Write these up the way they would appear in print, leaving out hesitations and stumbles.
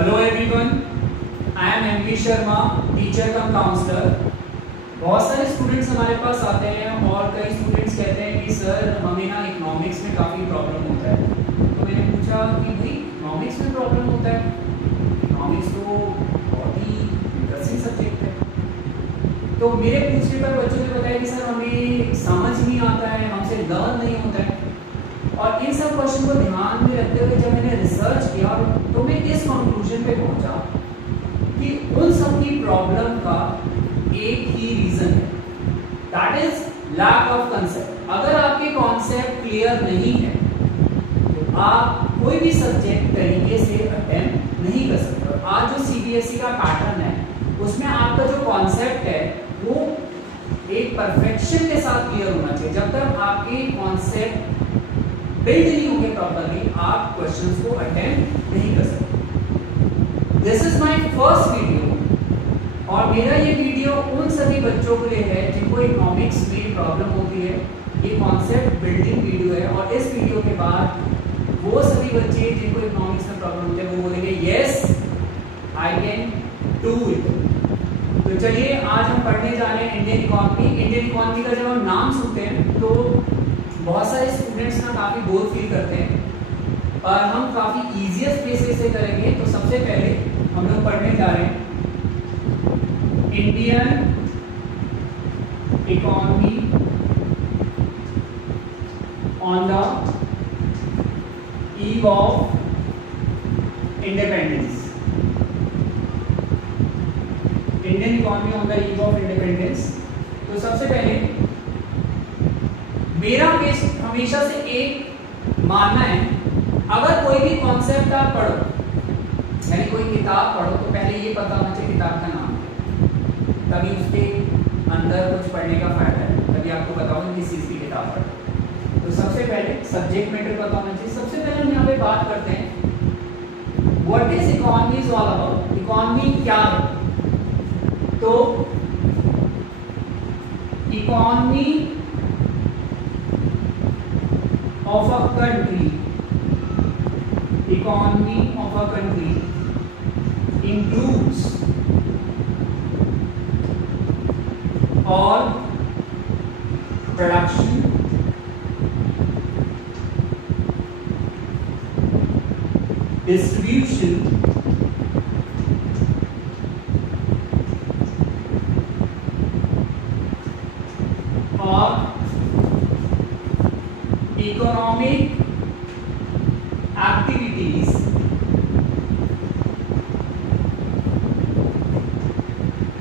Hello everyone, I am MV Sharma, teacher cum counsellor. बहुत सारे students हमारे पास आते हैं और कई स्टूडेंट्स कहते हैं कि सर हमें ना इकोनॉमिक्स में काफ़ी प्रॉब्लम होता है। तो मैंने पूछा कि भाई इकोनॉमिक्स में प्रॉब्लम होता है? इकोनॉमिक्स तो बहुत ही इंटरेस्टिंग सब्जेक्ट है। तो मेरे पूछने पर बच्चों ने बताया कि सर हमें समझ नहीं आता है, हमसे लर्न नहीं होता है। और इन सब क्वेश्चन को ध्यान में रखते हुए जब मैंने रिसर्च किया तो मैं इस कंक्लूजन पे पहुंचा कि उन सब की प्रॉब्लम का एक ही रीजन है, that is lack of concept. अगर आपके कॉन्सेप्ट क्लियर नहीं है तो आप कोई भी सब्जेक्ट तरीके से अटेम्प्ट नहीं कर सकते। और आज जो सीबीएसई का पैटर्न है उसमें आपका जो कॉन्सेप्ट है वो एक परफेक्शन के साथ क्लियर होना चाहिए। जब तक आपके कॉन्सेप्ट बिल्ड नहीं होंगे प्रॉपर्ली, आप क्वेश्चंस को अटेम्प्ट नहीं कर सकते। This is my first video और मेरा ये वीडियो उन सभी बच्चों के लिए है जिनको इकोनॉमिक्स में प्रॉब्लम होती है। ये कॉन्सेप्ट बिल्डिंग वीडियो है और इस वीडियो के बाद वो सभी बच्चे जिनको इकोनॉमिक्स में प्रॉब्लम होती है वो बोलेंगे yes I can do it. तो चलिए आज हम पढ़ने जा रहे हैं इंडियन इकोनॉमी। इंडियन इकोनॉमी का जब हम नाम सुनते हैं तो बहुत सारे स्टूडेंट्स ना काफ़ी बोर फील करते हैं और हम काफ़ी ईजिएस्ट वे से करेंगे। तो सबसे पहले हम लोग पढ़ने जा रहे हैं Indian economy on the eve of independence. Indian economy on the eve of independence. तो सबसे पहले मेरा हमेशा से एक मानना है, अगर कोई भी कॉन्सेप्ट आप पढ़ो यानी कोई किताब पढ़ो तो पहले ये पता होना चाहिए किताब का नाम, तभी उसके अंदर कुछ पढ़ने का फायदा है, तभी आपको पता होगा किस चीज़ की किताब पढ़ो। तो सबसे पहले सब्जेक्ट मैटर पता होना चाहिए। सबसे पहले हम यहाँ पे बात करते हैं what is economy is all about. Economy क्या है? तो economy of a country, economy of a country includes all production, distribution, or economic activities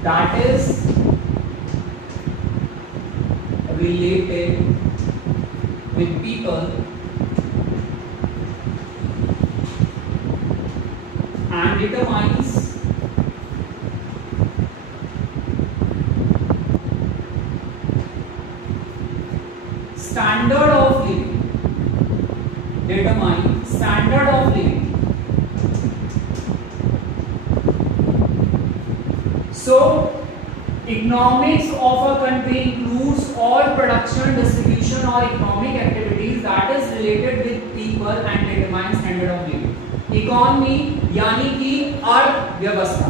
that is related with people and determines standard of living. Determine standard of living. So economics of a country includes all production, distribution or economic activities that is related with people and determines standard of living. Economy यानी कि अर्थव्यवस्था।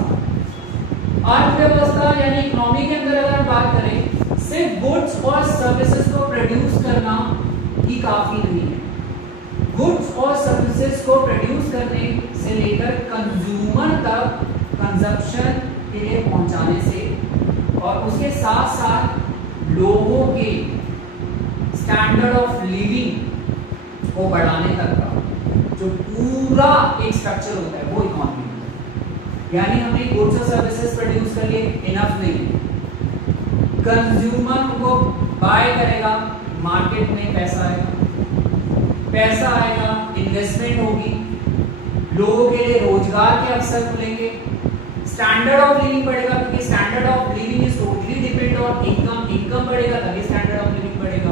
अर्थव्यवस्था यानी economy के अंदर अगर हम बात करें सिर्फ गुड्स और सर्विसेज को प्रोड्यूस करना ही काफी नहीं है। गुड्स और सर्विसेज को प्रोड्यूस करने से लेकर कंज्यूमर तक कंजप्शन के लिए पहुंचाने से और उसके साथ साथ लोगों के स्टैंडर्ड ऑफ लिविंग को बढ़ाने तक का जो पूरा एक स्ट्रक्चर होता है वो इकोनॉमी है। यानी हमने गुड्स और सर्विसेज प्रोड्यूस कर लिए इनफ नहीं, कंज्यूमर को बाय करेगा, मार्केट में पैसा आएगा, पैसा आएगा, इन्वेस्टमेंट होगी, लोगों के लिए रोजगार के अवसर खुलेंगे, स्टैंडर्ड ऑफ लिविंग बढ़ेगा क्योंकि standard of living is totally depend on income. Income बढ़ेगा तभी स्टैंडर्ड ऑफ लिविंग बढ़ेगा।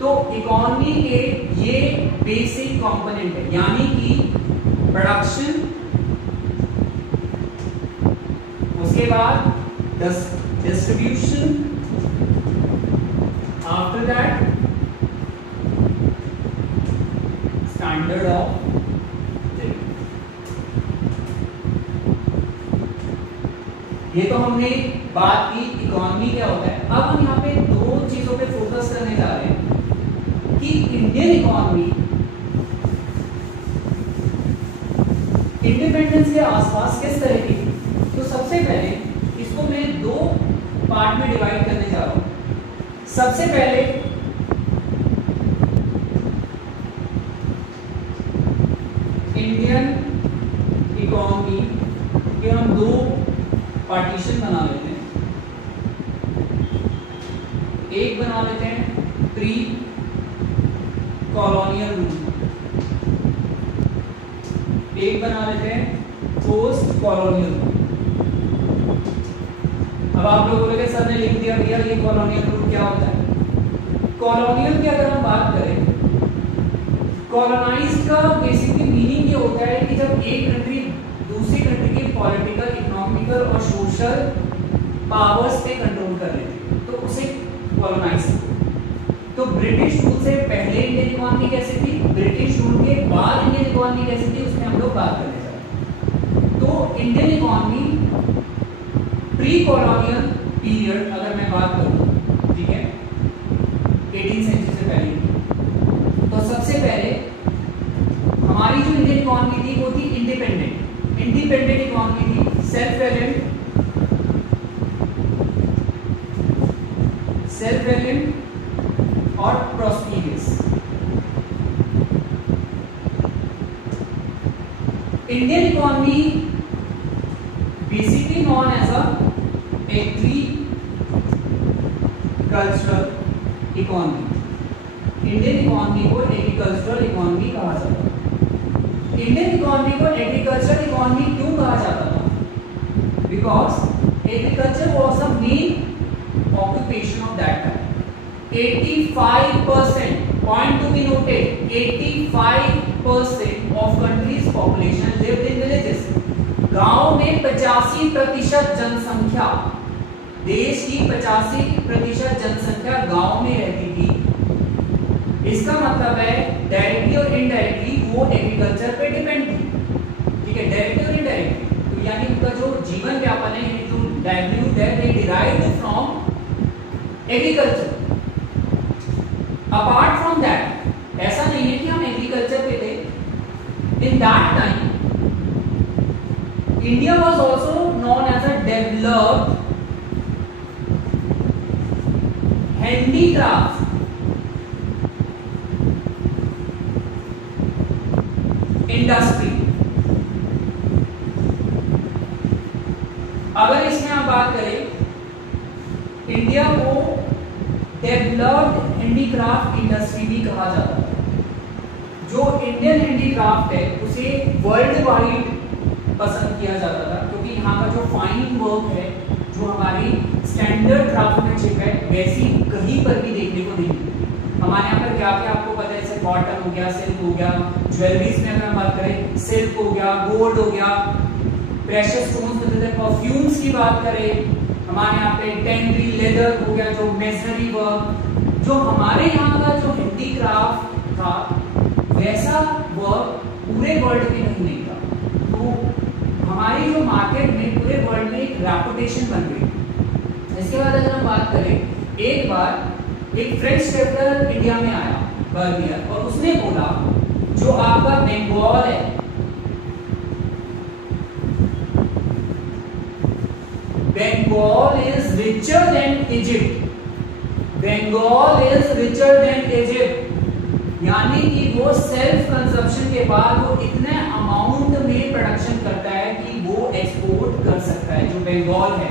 तो इकोनॉमी के ये बेसिक कंपोनेंट है यानी कि प्रोडक्शन, उसके बाद distribution, after that standard of living. ये तो हमने बात की इकोनॉमी क्या होता है। अब हम यहाँ पे दो चीजों पे फोकस करने जा रहे हैं कि इंडियन इकोनॉमी इंडिपेंडेंस के आसपास किस तरह की थी। तो सबसे पहले इसको मैं दो पार्ट में डिवाइड करने जा रहा हूं। सबसे पहले इंडियन इकोनॉमी के हम दो पार्टीशन बना लेते हैं। एक बना लेते हैं प्री कॉलोनियल रूल, एक बना लेते हैं पोस्ट कॉलोनियल रूल। अब आप लोग बोलेंगे सर ने लिख दिया भैया ये कॉलोनियल रूल क्या होता है। कॉलोनियल की अगर हम बात करें, कॉलोनाइज्ड का बेसिकली मीनिंग ये होता है कि जब एक कंट्री दूसरी कंट्री के पॉलिटिकल, इकोनॉमिकल और सोशल पावर्स पे कंट्रोल कर लेती है तो उसे कॉलोनाइज्ड। तो ब्रिटिश रूल से पहले इंडियन इकोनॉमी कैसी थी, ब्रिटिश रूल के बाद इंडियन इकोनॉमी कैसी थी, उसमें हम लोग बात करने जा रहे हैं। तो Indian economy pre colonial period अगर मैं बात करूं, ठीक है, 18वीं सेंचुरी से पहले, तो सबसे पहले हमारी जो इंडियन इकोनॉमी थी वो थी इंडिपेंडेंट इकोनॉमी थी, सेल्फ रिलायंट और prosperous. Indian economy basically known as a agricultural economy. Indian economy को एग्रीकल्चरल इकोनॉमी कहा जाता है। इंडियन इकोनॉमी को एग्रीकल्चरल इकोनॉमी क्यों कहा जाता था? Because agriculture was the main occupation of that time. 85%, point to be noted, 85% of country's population lived in villages. गांव में 85% जनसंख्या, देश की 85% जनसंख्या गांव में रहती थी। इसका मतलब है डायरेक्टली और इनडायरेक्टली वो एग्रीकल्चर पे डिपेंड थी। ठीक है, डायरेक्टली और इनडायरेक्टली, तो यानी उनका जो जीवन व्यापन है, जो livelihood that they derived from agriculture. Apart from that, ऐसा नहीं है कि हम एग्रीकल्चर पे थे। In that time India was also known as a developed handicraft industry. अगर इसमें आप बात करें, इंडिया को डेवलप्ड हैंडीक्राफ्ट इंडस्ट्री भी कहा जाता है। जो इंडियन हैंडीक्राफ्ट है उसे वर्ल्ड वाइड पसंद किया जाता था, क्योंकि यहाँ का जो फाइन वर्क है, जो हमारी स्टैंडर्ड क्राफ्टमैनशिप है, वैसी कहीं पर भी देखने को नहीं मिलती। हमारे यहाँ पर क्या क्या आपको पता है, जैसे कॉटन हो गया, सिल्क हो गया, ज्वेलरीज में अगर हम बात करें, सिल्क हो गया, गोल्ड हो गया, प्रेशियस स्टोन्स में जैसे परफ्यूम्स की बात करें, हमारे यहाँ पे टेंड्री लेदर हो गया, जो मेसनरी वर्क, जो हमारे यहाँ का जो हैंडीक्राफ्ट था वैसा वर्क पूरे वर्ल्ड में नहीं था। तो हमारी जो मार्केट में पूरे वर्ल्ड में एक रेपुटेशन बन गई। इसके बाद अगर हम बात करें, एक बार एक फ्रेंच ट्रैवलर इंडिया में आया, बर्नियर, और उसने बोला जो आपका बंगाल है, Bengal is richer than Egypt. Bengal is richer than Egypt. यानी कि वो सेल्फ कंजप्शन के बाद वो इतने अमाउंट में प्रोडक्शन करता है कि वो एक्सपोर्ट कर सकता है। जो बंगाल है,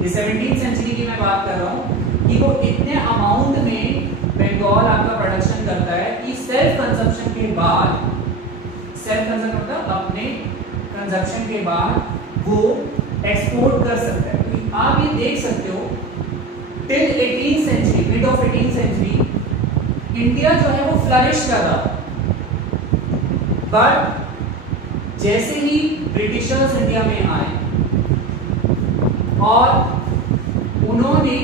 ये 17वीं सेंचुरी की मैं बात कर रहा हूँ, कि वो इतने अमाउंट में बंगाल आपका प्रोडक्शन करता है कि सेल्फ कंजप्शन के बाद, सेल्फ कंजप्शन मतलब अपने कंजप्शन के बाद वो एक्सपोर्ट कर सकता है। तो आप ये देख सकते हो, टिल 18वीं सेंचुरी, मिड ऑफ 18वीं सेंचुरी, इंडिया जो है वो फ्लरिश कर रहा था। बट जैसे ही ब्रिटिशर्स इंडिया में आए और उन्होंने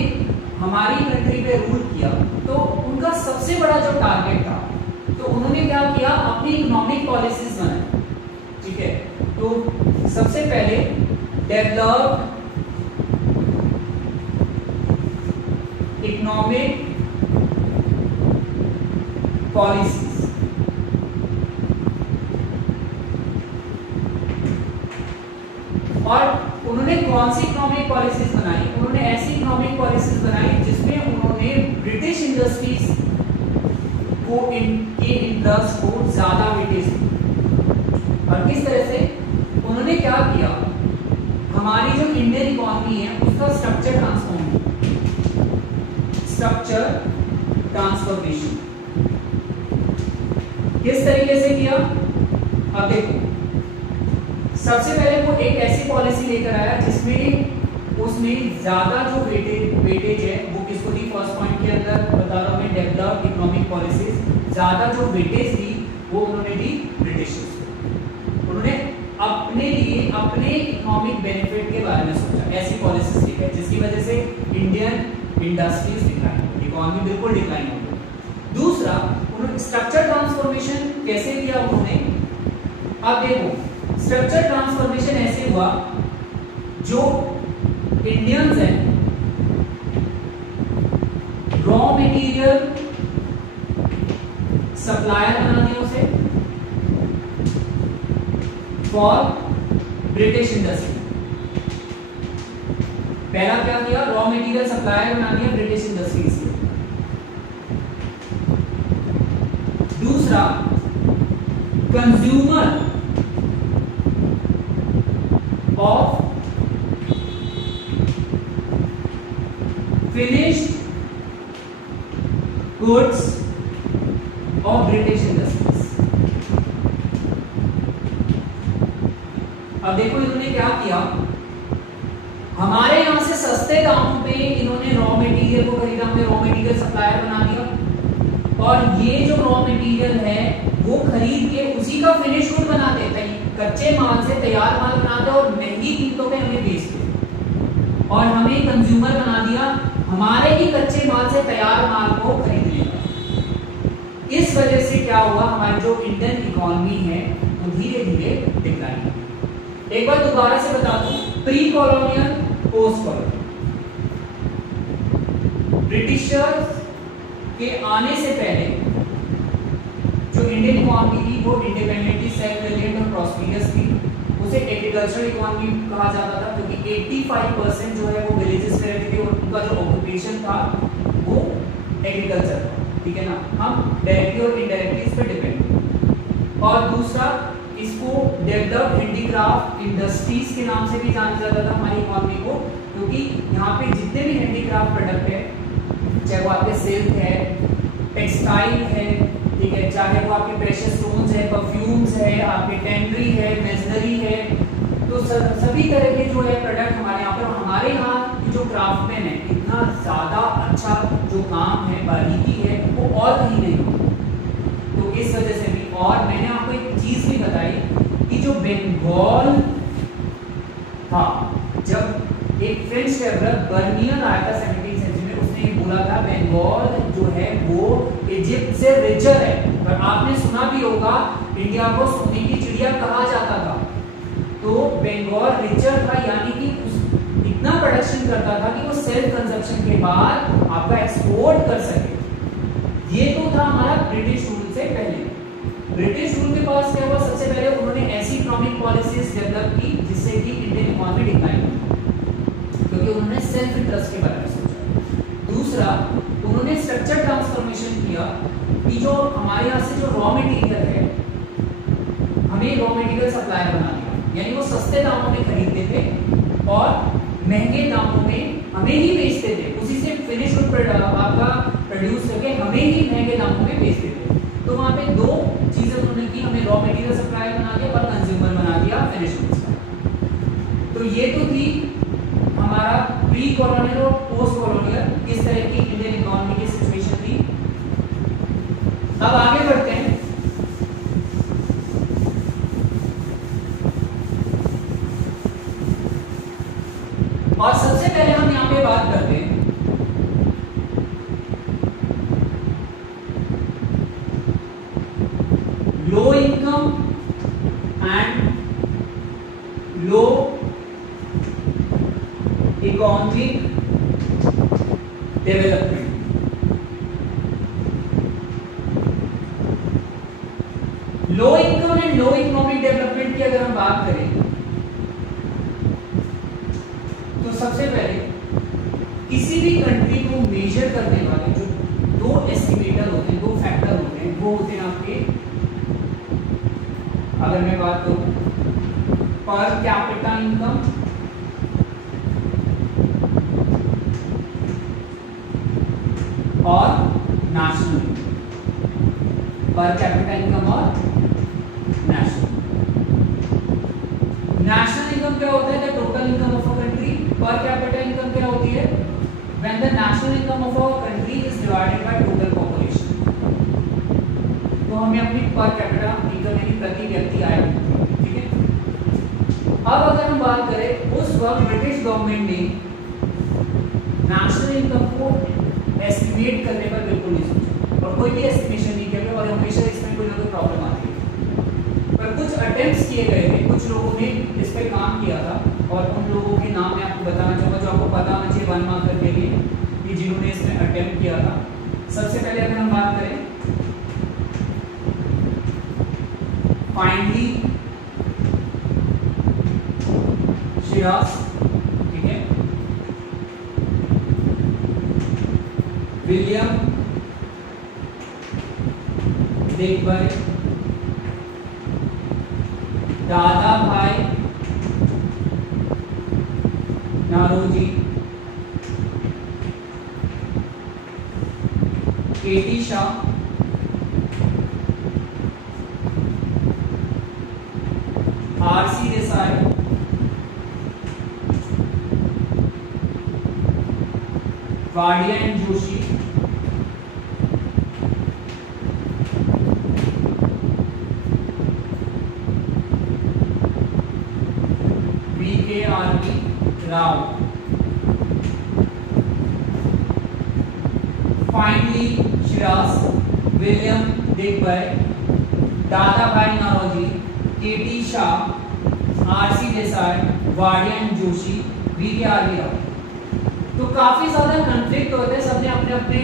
हमारी कंट्री पे रूल किया, तो उनका सबसे बड़ा जो टारगेट था, तो उन्होंने क्या किया, अपनी इकोनॉमिक पॉलिसीज बनाई। ठीक है, तो सबसे पहले डेवलप्ड इकोनॉमिक पॉलिसीज। और उन्होंने कौन सी इकोनॉमिक पॉलिसीज बनाई? उन्होंने ऐसी इकोनॉमिक पॉलिसीज बनाई जिसमें उन्होंने ब्रिटिश इंडस्ट्रीज को इनके इंटरेस्ट को ज्यादा वेटेज दी। और किस तरह से उन्होंने क्या किया? हमारी जो इंडियन इकोनॉमी है उसका स्ट्रक्चर ट्रांसफॉर्मेशन किस तरीके से किया? अब देखो, सबसे पहले वो एक ऐसी पॉलिसी लेकर आया जिसमें उसने ज्यादा जो वेटेज है वो किसको दी? फर्स्ट पॉइंट के अंदर बता रहा हूं मैं, डेवलप्ड इकोनॉमिक पॉलिसीज। ज्यादा जो वेटेज दी वो उन्होंने दी ब्रिटिशर्स को। उन्होंने अपने लिए अपने इकोनॉमिक बेनिफिट के बारे में सोचा, ऐसी पॉलिसीज ली है जिसकी वजह से इंडियन इंडस्ट्रीज डिक्लाइन हो, इकोनॉमी बिल्कुल डिक्लाइन हो गई। दूसरा, उन्होंने स्ट्रक्चर ट्रांसफॉर्मेशन कैसे किया उन्होंने? अब देखो, स्ट्रक्चर ट्रांसफॉर्मेशन ऐसे हुआ, जो इंडियंस हैं रॉ मटेरियल सप्लायर बना दिया उसे फॉर ब्रिटिश इंडस्ट्री। पहला क्या किया? रॉ मटेरियल सप्लायर बना दिया ब्रिटिश इंडस्ट्रीज से। दूसरा, consumer of finished goods of British industries. अब देखो इन्होंने क्या किया, हमारे यहां से सस्ते दामों पे इन्होंने रॉ मटेरियल को खरीदा, हमने रॉ मटेरियल सप्लायर बना दिया, और ये जो रॉ मटेरियल है वो खरीद के उसी का फिनिश गुड बनाते थे, कच्चे माल से तैयार माल बनाते और महंगी कीमतों पे हमें बेचते, और हमें कंज्यूमर बना दिया, हमारे ही कच्चे माल से तैयार माल को खरीद लिया। इस वजह से क्या हुआ, हमारी जो इंडियन इकोनॉमी है वो धीरे धीरे डिक्लाइन हुई। एक बार दोबारा से बता दूं, pre colonial, post colonial, Britishers के आने से पहले जो इंडियन इकोनॉमी थी वो इंडिपेंडेंटली सेल्फ रिलायंट और प्रॉस्पेरियस थी। उसे एग्रीकल्चरल इकोनॉमी कहा जाता था, क्योंकि 85% जो है वो विलेजेस में रहते थे और उनका जो ऑक्यूपेशन था वो एग्रीकल्चर था। ठीक है ना, हम डायरेक्टली और इनडायरेक्टली इस पर डिपेंड। और दूसरा, इसको डेवलप्ड हैंडीक्राफ्ट इंडस्ट्रीज के नाम से भी जाना जाता था हमारी इकोनॉमी को, क्योंकि यहाँ पे जितने भी हैंडीक्राफ्ट प्रोडक्ट है, चाहे वो आपके सिल्क है, टेक्सटाइल है, ठीक है, चाहे वो आपके प्रेशियस स्टोन्स है, परफ्यूम्स है, आपके टेंडरी है, मेजनरी है, तो सभी तरह के जो है प्रोडक्ट हमारे यहाँ पर, हमारे यहाँ जो क्राफ्टमैन है इतना ज्यादा अच्छा जो काम है, बारीकी है, वो और कहीं नहीं होता। तो इस वजह से भी, और मैंने आपको एक चीज भी बताई कि जो बंगाल था, जब एक फ्रेंच ट्रैवलर बर्नियर आया था 17वीं सेंचुरी में, उसने ये बोला था बंगाल जो है वो इजिप्ट से रिचर है। पर आपने सुना भी होगा इंडिया को सोने की चिड़िया कहा जाता था, तो बंगाल रिचर था, यानी कि इतना प्रोडक्शन करता था कि वो सेल्फ कंजप्शन के बाद आपका एक्सपोर्ट कर सके। ये तो था हमारा ब्रिटिश रूल से पहले। ब्रिटिश रूल के पास क्या हुआ, सबसे पहले उन्होंने ऐसी इकोनॉमिक पॉलिसीज डेवलप की जिससे कि इंडियन इकोनॉमी डिक्लाइन हुई, क्योंकि उन्होंने सेल्फ इंटरेस्ट के बारे में सोचा। दूसरा, उन्होंने स्ट्रक्चर ट्रांसफॉर्मेशन किया कि जो हमारे यहाँ से जो रॉ मटेरियल है, हमें रॉ मटेरियल सप्लायर बना दिया, यानी वो सस्ते दामों में खरीदते थे और महंगे दामों में हमें ही बेचते थे, उसी से फिनिश गुड आपका प्रोड्यूस करके हमें ही महंगे दामों में बेचते थे। तो वहां पे दो चीजें उन्होंने की, हमें रॉ मटेरियल सप्लाई बना दिया और कंज्यूमर बना दिया फिनिश गुड्स का। तो ये तो थी हमारा प्री कॉलोनियल और पोस्ट कॉलोनियल किस तरह की इंडियन इकोनॉमी की सिचुएशन थी। अब आगे बढ़ते हैं। और सबसे पहले हम यहाँ पे बात करते हैं low income and low economic development. Low income and low economic development की अगर हम बात करें तो सबसे पहले किसी भी कंट्री को मेजर करने वाले जो दो एस्टिमेटर होते हैं, दो फैक्टर होते हैं, वो होते हैं आपके, अगर मैं बात करूं पर कैपिटा इनकम और national income, per capita income और नेशनल इनकम क्या होता है? The total income of a country. Per capita income क्या होती है? When the national income of a country is divided by total population. तो हमें अपनी पर कैपिटा इनकम यानी प्रति व्यक्ति आय मिलती है, ठीक है। अब अगर हम बात करें, उस वक्त ब्रिटिश गवर्नमेंट ने नेशनल इनकम को एस्टिमेट करने पर बिल्कुल नहीं सोचा और कोई भी एस्टिमेशन नहीं किया और हमेशा इसमें कोई ना कोई प्रॉब्लम आती है। पर कुछ अटेम्प्ट्स किए गए थे, कुछ लोगों ने इस पे काम किया था और उन लोगों के नाम मैं आपको बताना चाहूँगा जो आपको पता होना चाहिए 1 मार्कर के लिए कि जिन्होंने इसमें अटेम्प्ट किया था। सबसे पहले अगर हम बात करें फाइनली शिराज, ठीक है, William Digby, Dadabhai Naoroji, KT Shah, RC Desai, Wadia and Joshi, VKRB Rao, finally Shirras, William Digby, Dadabhai Naoroji, KT Shah, RC Desai, Wadia and Joshi, VKRB Rao. तो काफी ज्यादा कॉन्फ्लिक्ट होते हैं, सबने अपने अपने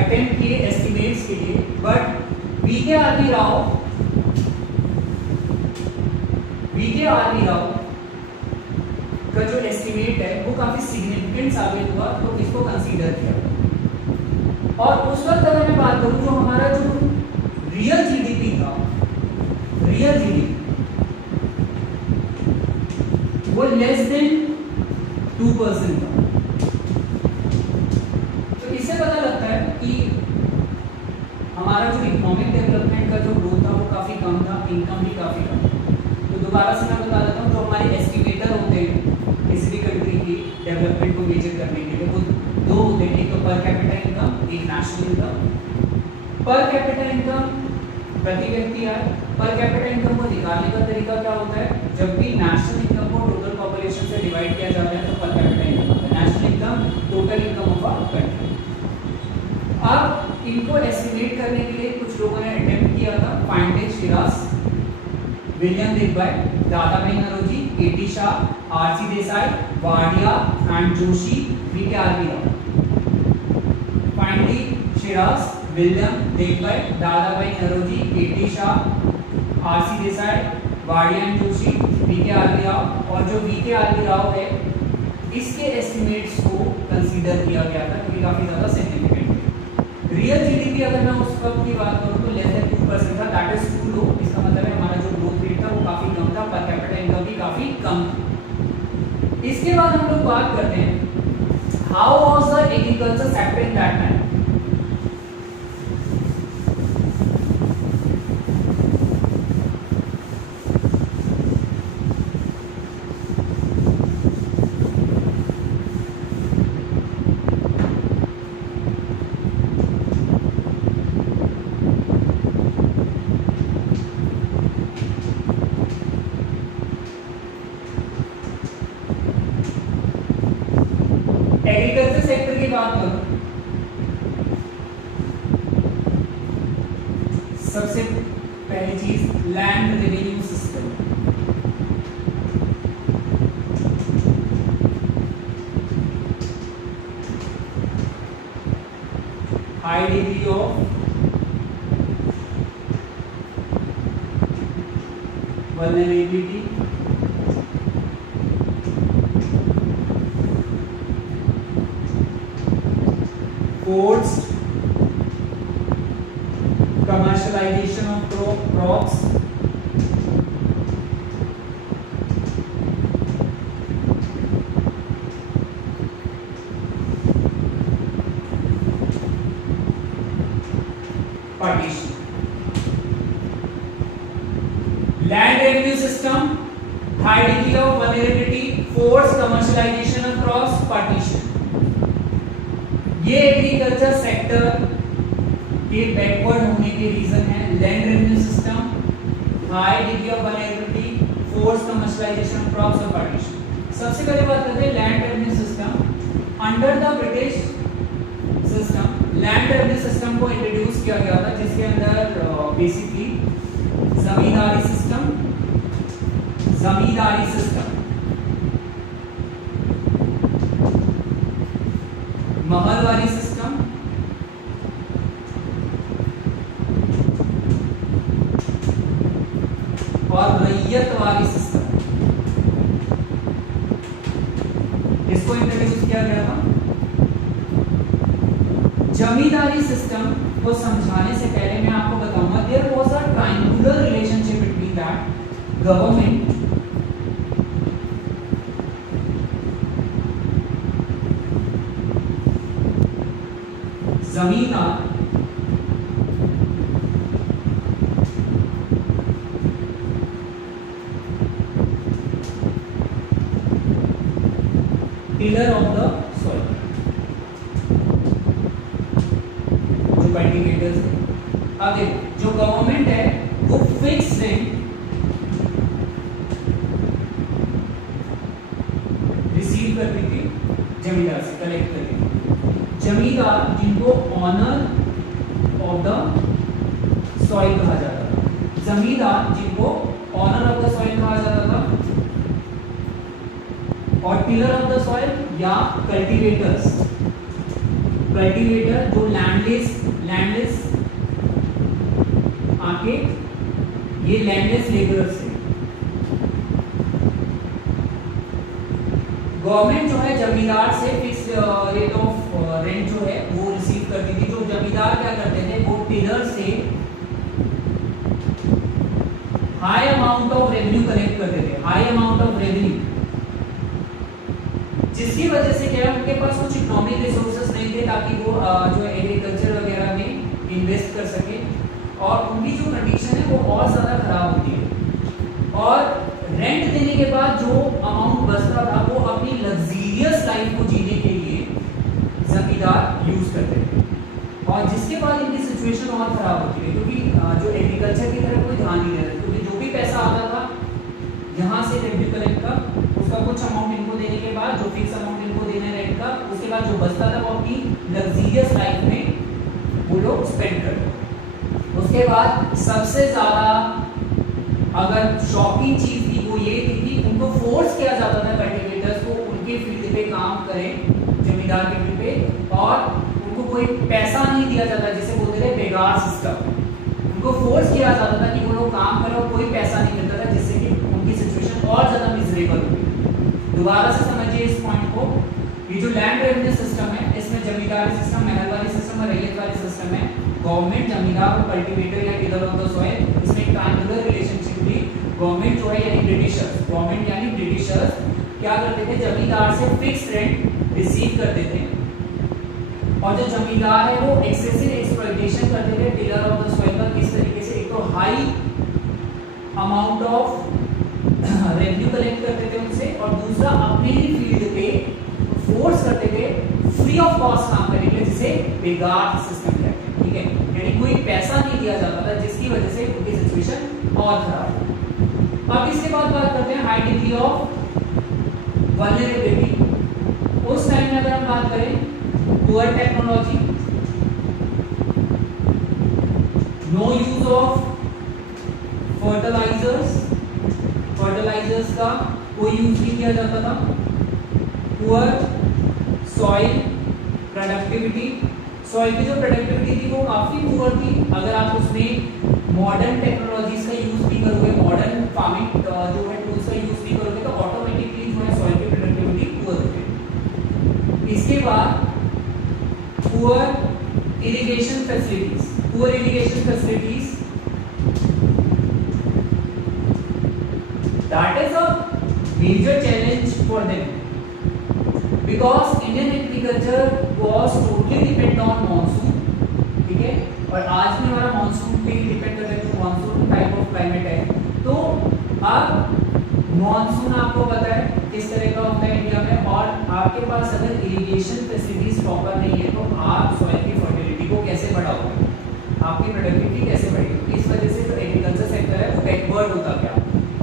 अटेम्प्ट किए एस्टिमेट्स के लिए, बट VKRB राव का जो एस्टिमेट है वो काफी सिग्निफिकेंट साबित हुआ, तो इसको कंसीडर किया। और उस वक्त अगर मैं बात करूं जो हमारा जो रियल जीडीपी था, रियल जीडीपी वो लेस देन 2% था। तो इससे पता लगता है कि हमारा जो इकोनॉमिक डेवलपमेंट का जो ग्रोथ था वो काफी कम था, इनकम भी काफी कम था। तो दोबारा से मैं बता देता हूँ, जो हमारे एस्टिमेटर होते हैं किसी भी कंट्री की डेवलपमेंट को मेजर करने के लिए, वो दो होते हैं, एक तो पर कैपिटा इनकम, एक national income. Per capita income प्रति व्यक्ति आय, पर कैपिटा इनकम को निकालने का तरीका क्या होता है? जब भी नेशनल इनकम को टोटल पॉपुलेशन से डिवाइड किया जाता है तो पर कैपिटा इनकम आता है। National income total income of a country. अब इनको एस्टिमेट करने के लिए कुछ लोगों ने अटेम्प्ट किया था, finally Shirras, William Digby, Dadabhai Naoroji, KT Shah, RC Desai, Wadia and Joshi, VKRB Rao. Finally Shirras, William Digby, Dadabhai Naoroji, KT Shah, RC Desai, Wadia and Joshi, VKRB Rao. और जो VKRB राव है इसके एस्टिमेट्स को कंसीडर किया गया था क्योंकि काफी ज्यादा सिग्निफिकेंट है। रियल जीडीपी अगर मैं उस वक्त की बात करूं तो लेस देन 2% था, दैट इज टू लो। इसका मतलब है हमारा जो ग्रोथ रेट था वो काफी कम था, पर कैपिटा इनकम भी काफी कम था। इसके बाद हम लोग बात करते हैं how was the agriculture sector in that time. Agriculture sector की बात करूं, सबसे पहली चीज land revenue system. High degree of vulnerability, forced commercialization of crops, partition. Land revenue system, high degree of vulnerability, forced commercialization of crops, partition. ये agriculture sector के backward होने के रीजन है। Land revenue system, high degree of vulnerability, force commercialisation of crops और partition. सबसे पहले बात करते हैं land revenue system. Under the British system land revenue system को इंट्रोड्यूस किया गया था, जिसके अंदर बेसिकली जमींदारी सिस्टम, महलवारी सिस्टम, और रैयतवारी सिस्टम, इसको इंट्रोड्यूस किया गया था। जमींदारी सिस्टम को समझाने से पहले मैं आपको बताऊंगा there was a triangular relationship between that government, zamindar, tiller of the soil, जो कल्टीवेटर्स है। अब देखो जो गवर्नमेंट है वो फिक्स रेंट रिसीव करती थी जमींदार से, कलेक्ट करती थी। जमींदार जिनको ऑनर ऑफ द सॉइल कहा जाता था, जमींदार जिनको ऑनर ऑफ द सॉइल कहा जाता था, और टिलर ऑफ द सॉइल या कल्टीवेटर्स, कल्टीवेटर जो लैंडलेस आके ये लैंडलेस लेबरर्स है। गवर्नमेंट जो है जमींदार से फिक्स रेट ऑफ रेंट जो है वो रिसीव करती थी। जो जमींदार क्या करते थे वो टिलर से high amount of revenue collect करते थे, हाई अमाउंट ऑफ रेवेन्यू, जिसकी वजह से क्या उनके पास कुछ इकोनॉमिक रिसोर्सेज नहीं थे ताकि वो जो एग्रीकल्चर वगैरह में इन्वेस्ट कर सके, और उनकी जो कंडीशन है वो और ज्यादा खराब होती है। और रेंट देने के बाद जो अमाउंट बचता था वो अपनी लग्जरियस लाइफ को जीने के लिए जमींदार यूज करते थे, और जिसके बाद इनकी सिचुएशन और खराब होती है, क्योंकि जो एग्रीकल्चर की तरफ कोई ध्यान नहीं दे रहा, क्योंकि जो भी पैसा आता था यहाँ से रेवेन्यू कलेक्ट का, उसका कुछ अमाउंट इनको देने के बाद, जो फिक्स अमाउंट इनको देने रेंट का, उसके बाद जो बचता था वो अपनी लग्जरियस लाइफ में वो लोग स्पेंड करते। उसके बाद सबसे ज्यादा अगर शॉकिंग चीज थी वो ये थी कि उनको फोर्स किया जाता था कल्टीवेटर्स को उनके फील्ड पे काम करें, जमींदार के फील्ड पे, और उनको कोई पैसा नहीं दिया जाता, जिसे बोलते थे बेगार सिस्टम। उनको फोर्स किया जाता था कि वो लोग काम करें और कोई पैसा नहीं मिलता था, जिससे कि उनकी सिचुएशन और ज्यादा मिजरेबल होगी। दोबारा से समझिए इस पॉइंट को, ये जो लैंड रेवेन्यू सिस्टम है इसमें जमींदारी सिस्टम, महलवारी सिस्टम और रैयतवारी सिस्टम है। गवर्नमेंट जमींदार और कल्टीवेटर या टिलर ऑफ द सॉइल, इसमें एक ट्रायंगुलर रिलेशनशिप थी। गवर्नमेंट जो है यानी ब्रिटिशर्स, गवर्नमेंट यानी ब्रिटिशर्स क्या करते थे, जमींदार से फिक्स रेंट रिसीव करते थे, और जो जमींदार है वो एक्सेसिव एक्सप्लॉयटेशन करते थे टिलर ऑफ द सॉइल का। किस तरीके से, एक तो high amount of revenue collect करते थे उनसे, और दूसरा अपने ही फील्ड पे फोर्स करते थे फ्री ऑफ कॉस्ट काम करने के लिए, जिसे बेगार सिस्टम कहते हैं। ठीक है, यानी कोई पैसा नहीं दिया जाता था, जिसकी वजह से उनकी सिचुएशन और खराब। अब इसके बाद बात करते हैं हाई डिग्री ऑफ वल्नरेबिलिटी। उस टाइम में अगर हम बात करें poor technology, no use of fertilisers का कोई यूज नहीं किया जाता था, पुअर सॉइल प्रोडक्टिविटी, सॉइल की जो प्रोडक्टिविटी थी वो काफी पुअर थी। अगर आप उसमें मॉडर्न टेक्नोलॉजीज का यूज भी करोगे, modern farming irrigation facilities, poor irrigation facilities, that is a major challenge for them because Indian agriculture was totally depend on monsoon, ठीक है, और आज भी हमारा मानसून पे डिपेंड करता है, तो मानसून टाइप ऑफ क्लाइमेट है। तो अब मानसून आपको पता है किस तरह का होता है इंडिया में, और आपके पास अगर इरिगेशन फैसिलिटीज प्रॉपर नहीं है तो आप सॉइल की फर्टिलिटी को कैसे बढ़ाओगे, आपकी प्रोडक्टिविटी कैसे बढ़ेगी। इस वजह से जो एग्रीकल्चर सेक्टर है वो बैकवर्ड होता गया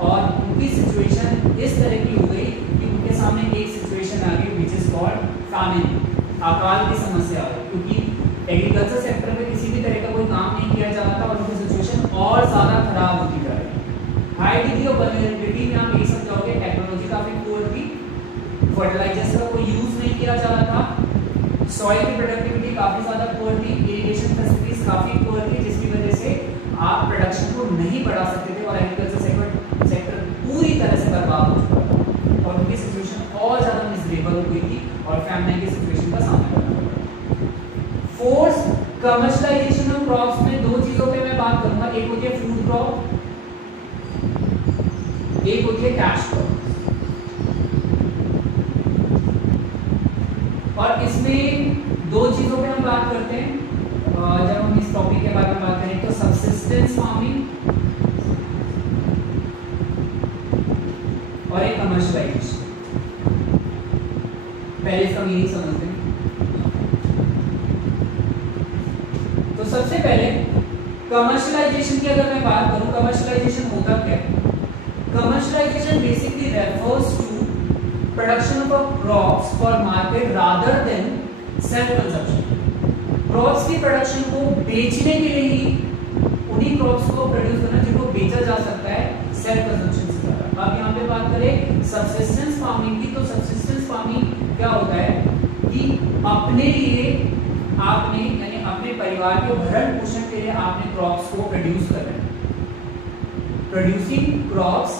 और उनकी सिचुएशन इस तरह की हो गई कि उनके सामने एक सिचुएशन आ गई विच इज कॉल्ड फैमिन, अकाल की समस्या आ गई, क्योंकि एग्रीकल्चर सेक्टर में किसी भी तरह का कोई काम नहीं किया जा रहा था और उनकी सिचुएशन और ज़्यादा खराब होती जा रही है। हाई डिग्री ऑफ वल्नरेबिलिटी में आप यही समझोगे, टेक्नोलॉजी काफ़ी पुअर थी, फर्टिलाइजर्स का कोई यूज़ नहीं किया जा रहा था, सॉइल की प्रोडक्टिविटी काफ़ी ज़्यादा पुअर थी, इरिगेशन फैसिलिटीज काफ़ी पुअर थी, जिसकी वजह से आप प्रोडक्शन को नहीं बढ़ा सकते थे और एग्रीकल्चर सेक्टर पूरी तरह से बर्बाद हो चुका था और उनकी सिचुएशन और ज़्यादा मिजरेबल हो गई थी और फैमिन की सिचुएशन का सामना करना पड़ा। फोर्स कमर्शियलाइजेशन ऑफ क्रॉप्स में दो चीजों पे मैं बात करूंगा, एक होती है फूड क्रॉप, एक होती है कैश क्रॉप। और इसमें दो चीजों पे हम बात करते हैं जब हम इस टॉपिक के बारे में बात करें, तो सब्सिस्टेंस फार्मिंग और एक कमर्शियलाइजेशन। पहले इसका मीनिंग समझते हैं। तो सबसे पहले कमर्शियलाइजेशन की अगर मैं बात करूं, कमर्शियलाइजेशन होता क्या है? Commercialisation basically refers to production of crops for market rather than self consumption. Crops की प्रोडक्शन को बेचने के लिए ही उन्हीं क्रॉप्स को प्रोड्यूस करना जिनको बेचा जा सकता है सेल्फ कंजप्शन से ज्यादा। अब यहाँ पे बात करें सब्सिस्टेंस फार्मिंग की, तो सब्सिस्टेंस फार्मिंग क्या होता है कि अपने लिए आपने यानी अपने परिवार के भरण पोषण के लिए आपने क्रॉप्स को प्रोड्यूस कर रहे हैं, producing crops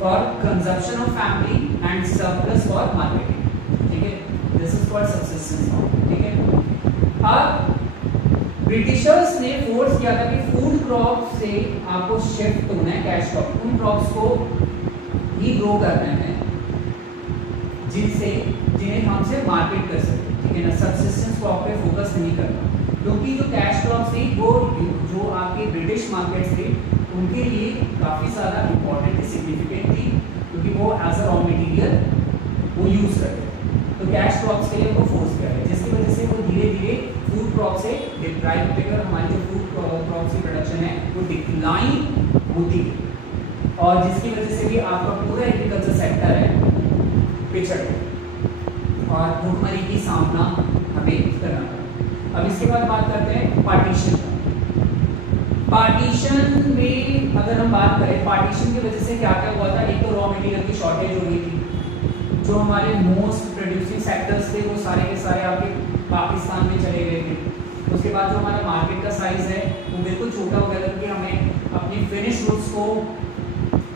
for consumption of family and surplus for marketing, ठीक है, this is called subsistence farming, ठीक है। अब ब्रिटिशर्स ने फोर्स किया था कि फूड क्रॉप से आपको शिफ्ट होना है कैश क्रॉप, उन क्रॉप्स को ही ग्रो करना है जिन्हें हमसे मार्केट कर सके, ठीक है ना, सब्सिस्टेंस क्रॉप पे फोकस नहीं करना, क्योंकि जो कैश क्रॉप थी वो जो आपके ब्रिटिश मार्केट थे उनके लिए काफ़ी ज़्यादा इंपॉर्टेंट थी, सिग्निफिकेंट थी, क्योंकि वो एज अ रॉ मटेरियल वो यूज़ करते थे। तो कैश क्रॉप्स के लिए वो फोर्स किया है, जिसकी वजह से वो धीरे धीरे फूड क्रॉप से डिप्राइव होते गए और हमारी जो फूड क्रॉप की प्रोडक्शन है वो डिक्लाइन होती है और जिसकी वजह से भी आपका पूरा एग्रीकल्चर सेक्टर है पिछड़ और भूखमरी की सामना हमें करना पड़ा। अब इसके बाद बात करते हैं पार्टीशन। पार्टीशन में अगर हम बात करें, पार्टीशन की वजह से क्या क्या हुआ था, एक तो रॉ मटेरियल की शॉर्टेज हो गई थी, जो हमारे मोस्ट प्रोड्यूसिंग सेक्टर्स थे वो सारे के सारे आपके पाकिस्तान में चले गए थे। उसके बाद जो हमारा मार्केट का साइज है वो बिल्कुल छोटा हो गया था, क्योंकि हमें अपनी फिनिश गुड्स को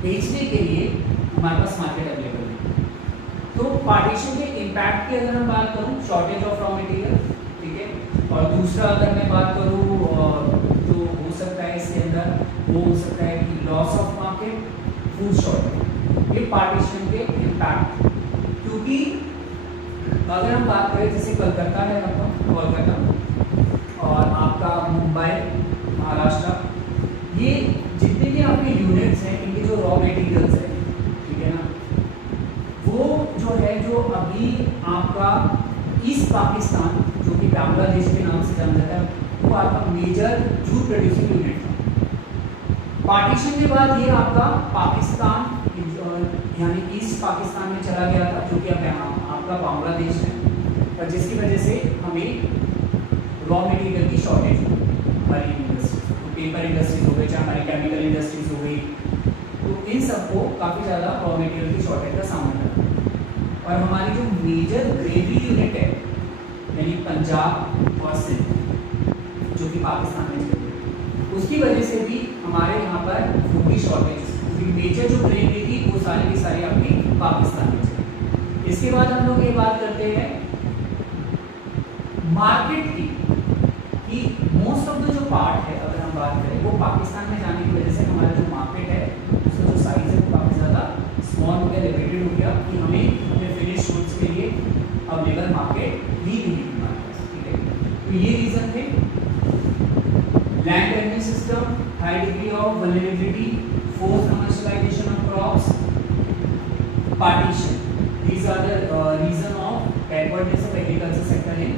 बेचने के लिए हमारे पास मार्केट अवेलेबल है। तो पार्टीशन के इम्पैक्ट की अगर हम बात करूँ, शॉर्टेज ऑफ रॉ मटेरियल, ठीक है, और दूसरा अगर मैं बात करूँ जो हो सकता है इसके अंदर, वो हो सकता है कि loss of market, food shortage, ये पार्टीशन के इम्पैक्ट। क्योंकि अगर हम बात करें जैसे कलकत्ता है आपका, कोलकाता और आपका मुंबई, महाराष्ट्र, ये जितने भी आपके यूनिट्स हैं इनके जो रॉ मटेरियल्स हैं, ठीक है ना, वो जो है जो अभी आपका ईस्ट पाकिस्तान जो कि बांग्लादेश के नाम से जाना जाता है, वो आपका मेजर जूट प्रोड्यूसिंग यूनिट था। पार्टीशन के बाद ये आपका पाकिस्तान यानी ईस्ट पाकिस्तान में चला गया था, जो कि अब यहाँ आपका बांग्लादेश है, और जिसकी वजह से हमें रॉ मटेरियल की शॉर्टेज हमारी इंडस्ट्रीज, पेपर इंडस्ट्रीज हो गई, चाहे हमारी केमिकल इंडस्ट्रीज हो गई, तो इन सबको काफ़ी ज़्यादा रॉ मटेरियल की शॉर्टेज का सामना करना। और हमारी जो मेजर ग्रेवी यूनिट है यानी पंजाब और सिंध जो कि पाकिस्तान में चलती है, उसकी वजह से भी हमारे यहाँ पर फूड की शॉर्टेज, मेजर जो ग्रेवी थी वो सारी की सारी अपनी पाकिस्तान में चली। इसके बाद हम लोग ये बात करते हैं मार्केट की, कि मोस्ट ऑफ द जो पार्ट है अगर हम बात करें वो पाकिस्तान में जाने की वजह से हमारा जो मार्केट है उसका जो साइज है वो काफ़ी ज़्यादा स्मॉल हो गया, लिमिटेड हो गया कि हमें अपने फिनिश गुड्स के लिए अवेलेबल मार्केट ही नहीं मिल पा रहा है। ठीक है, तो ये रीज़न थे। Land tending system, high degree of vulnerability, forced commercialisation of crops, partition, these are the reason of backwardness of agriculture sector in